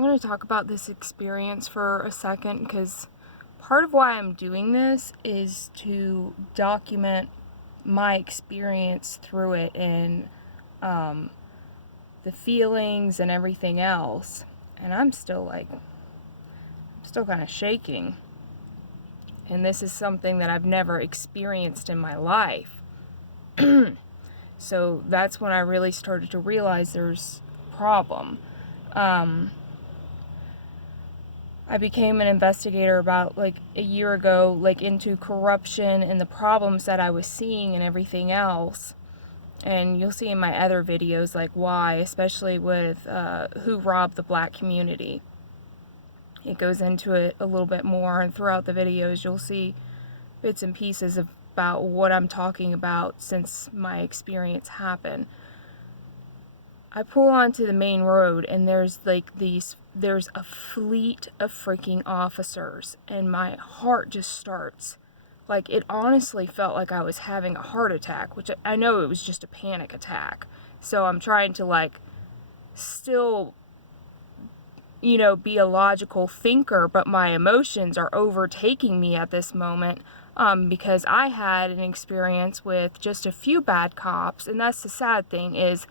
want to talk about this experience for a second, because part of why I'm doing this is to document my experience through it and the feelings and everything else. And I'm still kind of shaking. And this is something that I've never experienced in my life. So that's when I really started to realize there's a problem. I became an investigator about a year ago, into corruption and the problems that I was seeing and everything else. And you'll see in my other videos why, especially with who robbed the black community. It goes into it a little bit more, and throughout the videos you'll see bits and pieces about what I'm talking about since my experience happened. I pull onto the main road, and there's a fleet of freaking officers, and my heart just starts. It honestly felt like I was having a heart attack, which I know it was just a panic attack. So I'm trying to still, be a logical thinker, but my emotions are overtaking me at this moment. Because I had an experience with just a few bad cops, and that's the sad thing is,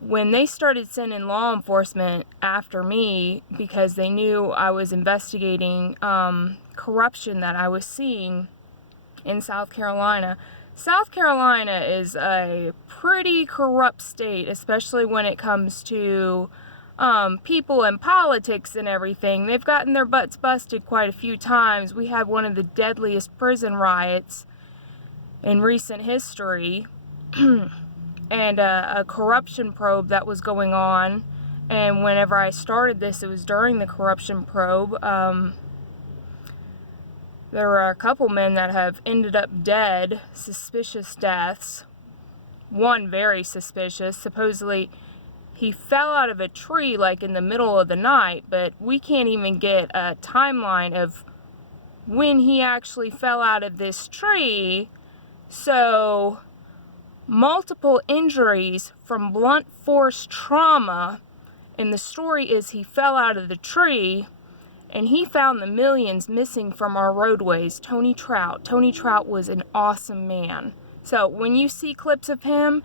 when they started sending law enforcement after me because they knew I was investigating corruption that I was seeing in South Carolina. South Carolina is a pretty corrupt state, especially when it comes to people and politics and everything. They've gotten their butts busted quite a few times. We had one of the deadliest prison riots in recent history. And a corruption probe that was going on, and whenever I started this, it was during the corruption probe. There were a couple men that have ended up dead, suspicious deaths. One very suspicious. Supposedly he fell out of a tree in the middle of the night, but we can't even get a timeline of when he actually fell out of this tree. So multiple injuries from blunt force trauma, and the story is he fell out of the tree and he found the millions missing from our roadways. Tony Trout was an awesome man. So when you see clips of him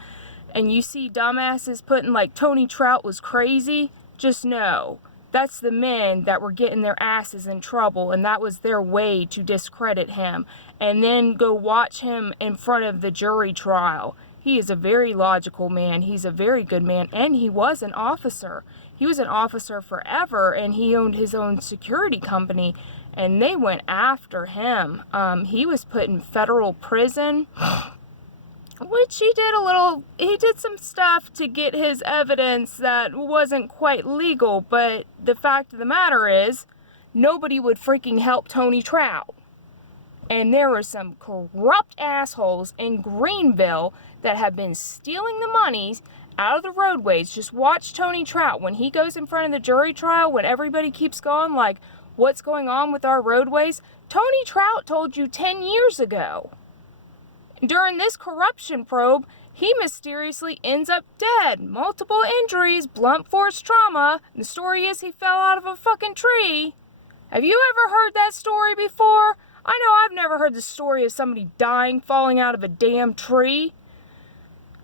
and you see dumbasses putting Tony Trout was crazy, just know that's the men that were getting their asses in trouble, and that was their way to discredit him. And then go watch him in front of the jury trial. He is a very logical man. He's a very good man, and he was an officer. He was an officer forever, and he owned his own security company, and they went after him. He was put in federal prison, which he did some stuff to get his evidence that wasn't quite legal, but the fact of the matter is, nobody would freaking help Tony Trout. And there were some corrupt assholes in Greenville that have been stealing the monies out of the roadways. Just watch Tony Trout when he goes in front of the jury trial, when everybody keeps going what's going on with our roadways. Tony Trout told you 10 years ago. During this corruption probe, he mysteriously ends up dead. Multiple injuries, blunt force trauma. The story is he fell out of a fucking tree. Have you ever heard that story before? I know I've never heard the story of somebody dying falling out of a damn tree.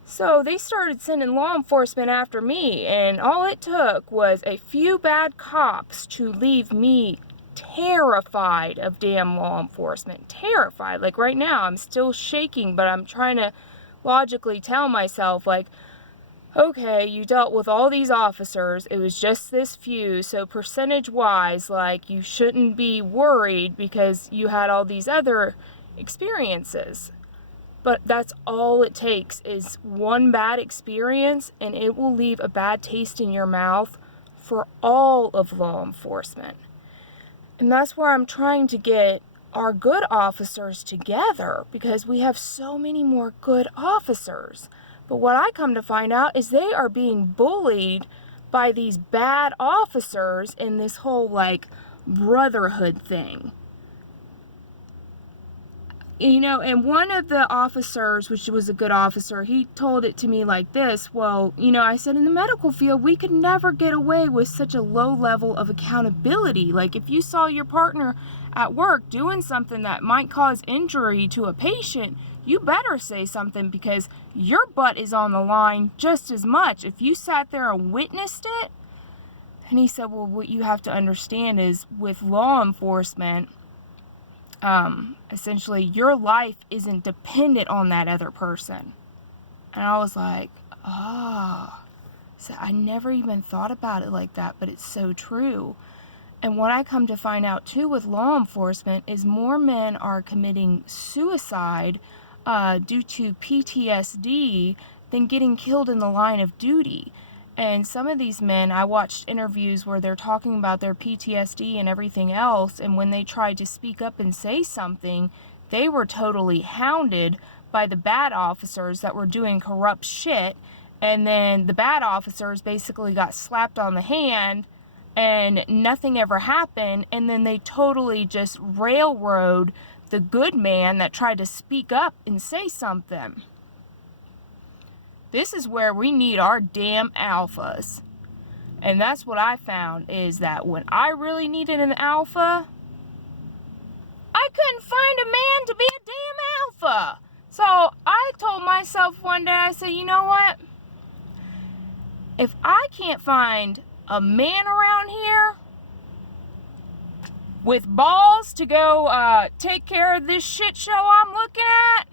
So they started sending law enforcement after me, and all it took was a few bad cops to leave me terrified of damn law enforcement. Terrified. Right now, I'm still shaking, but I'm trying to logically tell myself, okay, you dealt with all these officers, it was just this few, so percentage-wise, you shouldn't be worried because you had all these other experiences. But that's all it takes is one bad experience, and it will leave a bad taste in your mouth for all of law enforcement. And that's where I'm trying to get our good officers together, because we have so many more good officers. But what I come to find out is they are being bullied by these bad officers in this whole brotherhood thing. And one of the officers, which was a good officer, he told it to me like this. Well, I said, in the medical field, we could never get away with such a low level of accountability. Like, if you saw your partner at work doing something that might cause injury to a patient, you better say something, because your butt is on the line just as much. If you sat there and witnessed it. And he said, well, what you have to understand is, with law enforcement, essentially your life isn't dependent on that other person. And I was like, so I never even thought about it like that, but it's so true. And what I come to find out too with law enforcement is more men are committing suicide due to PTSD than getting killed in the line of duty. And some of these men, I watched interviews where they're talking about their PTSD and everything else, and when they tried to speak up and say something, they were totally hounded by the bad officers that were doing corrupt shit, and then the bad officers basically got slapped on the hand, and nothing ever happened, and then they totally just railroad the good man that tried to speak up and say something. This is where we need our damn alphas. And that's what I found, is that when I really needed an alpha, I couldn't find a man to be a damn alpha. So I told myself one day, I said, you know what? If I can't find a man around here with balls to go take care of this shit show I'm looking at,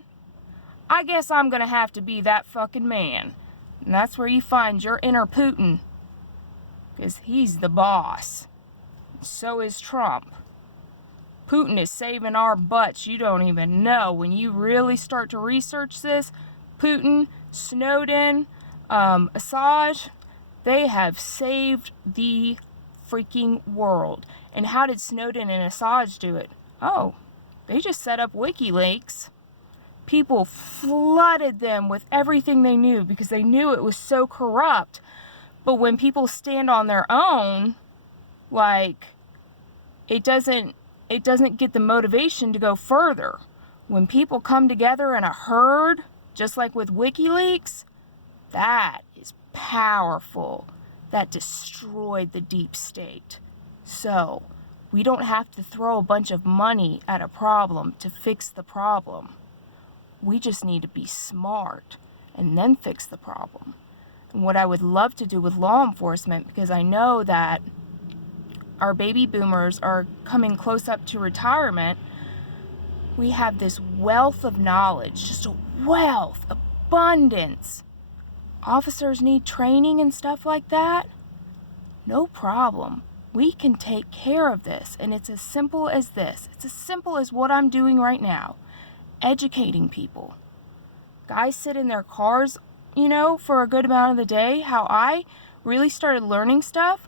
I guess I'm going to have to be that fucking man. And that's where you find your inner Putin. Because he's the boss. So is Trump. Putin is saving our butts. You don't even know. When you really start to research this, Putin, Snowden, Assange, they have saved the freaking world. And how did Snowden and Assange do it? Oh, they just set up WikiLeaks. People flooded them with everything they knew because they knew it was so corrupt. But when people stand on their own, like, it doesn't get the motivation to go further. When people come together in a herd, just like with WikiLeaks, that is powerful. That destroyed the deep state. So, we don't have to throw a bunch of money at a problem to fix the problem. We just need to be smart and then fix the problem. And what I would love to do with law enforcement, because I know that our baby boomers are coming close up to retirement, we have this wealth of knowledge, just a wealth, abundance. Officers need training and stuff like that. No problem. We can take care of this, and it's as simple as this. It's as simple as what I'm doing right now. Educating people. Guys sit in their cars, for a good amount of the day. How I really started learning stuff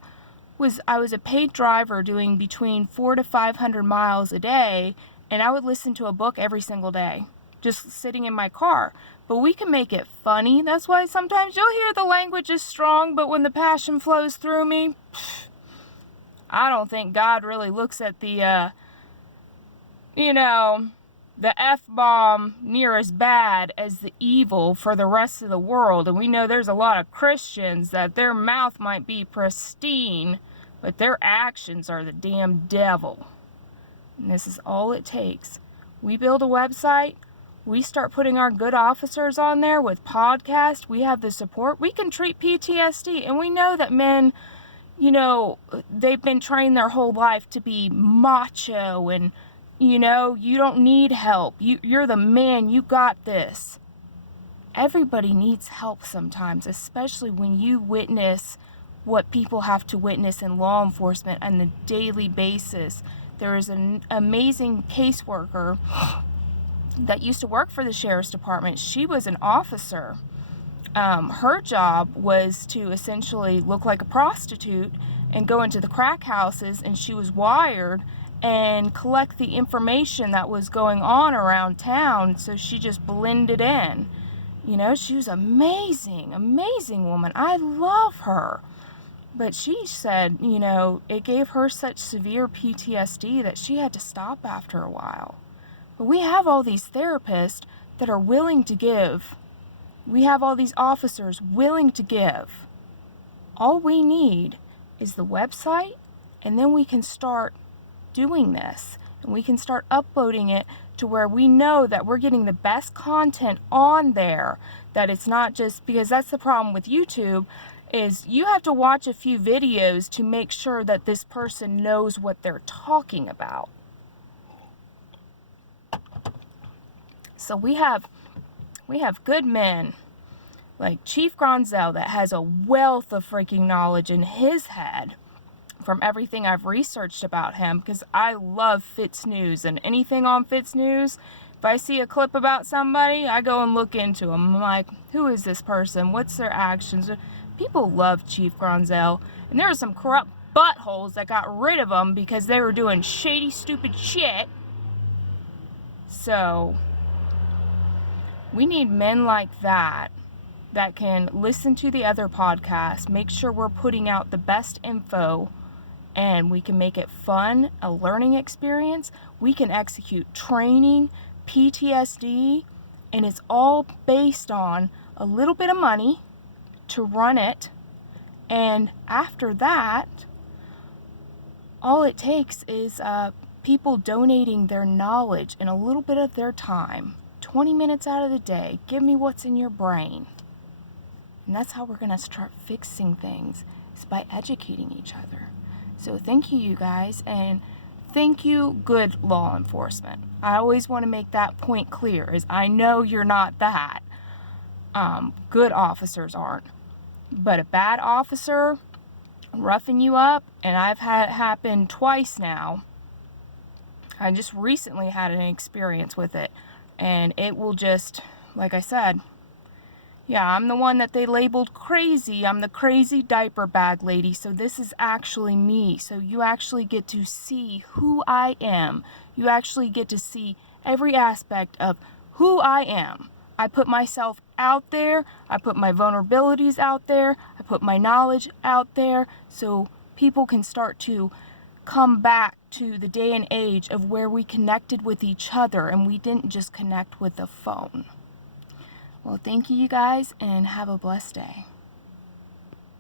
was I was a paid driver doing between 400 to 500 miles a day, and I would listen to a book every single day, just sitting in my car. But we can make it funny. That's why sometimes you'll hear the language is strong, but when the passion flows through me, I don't think God really looks at the F-bomb near as bad as the evil for the rest of the world. And we know there's a lot of Christians that their mouth might be pristine, but their actions are the damn devil. And this is all it takes. We build a website. We start putting our good officers on there with podcasts. We have the support. We can treat PTSD. And we know that men, they've been trained their whole life to be macho and you don't need help. You're the man. You got this. Everybody needs help sometimes, especially when you witness what people have to witness in law enforcement on a daily basis. There is an amazing caseworker that used to work for the sheriff's department. She was an officer. Her job was to essentially look like a prostitute and go into the crack houses, and she was wired and collect the information that was going on around town, so she just blended in. She was amazing woman. I love her. But she said, it gave her such severe PTSD that she had to stop after a while. But we have all these therapists that are willing to give. We have all these officers willing to give. All we need is the website, and then we can start doing this. And we can start uploading it to where we know that we're getting the best content on there. That it's not just, because that's the problem with YouTube, is you have to watch a few videos to make sure that this person knows what they're talking about. So we have good men like Chief Gronzel that has a wealth of freaking knowledge in his head from everything I've researched about him, because I love Fitz News, and anything on Fitz News, if I see a clip about somebody, I go and look into them. I'm like, who is this person? What's their actions? People love Chief Gronzel, and there are some corrupt buttholes that got rid of them because they were doing shady, stupid shit. So we need men like that can listen to the other podcasts, make sure we're putting out the best info, and we can make it fun, a learning experience. We can execute training, PTSD, and it's all based on a little bit of money to run it. And after that, all it takes is people donating their knowledge and a little bit of their time. 20 minutes out of the day, give me what's in your brain. And that's how we're going to start fixing things, is by educating each other. So thank you, you guys, and thank you, good law enforcement. I always want to make that point clear, is I know you're not that. Good officers aren't. But a bad officer roughing you up, and I've had it happen twice now. I just recently had an experience with it, and it will just, like I said, yeah, I'm the one that they labeled crazy. I'm the crazy diaper bag lady. So this is actually me. So you actually get to see who I am. You actually get to see every aspect of who I am. I put myself out there. I put my vulnerabilities out there. I put my knowledge out there so people can start to come back to the day and age of where we connected with each other and we didn't just connect with the phone. Well, thank you guys, and have a blessed day.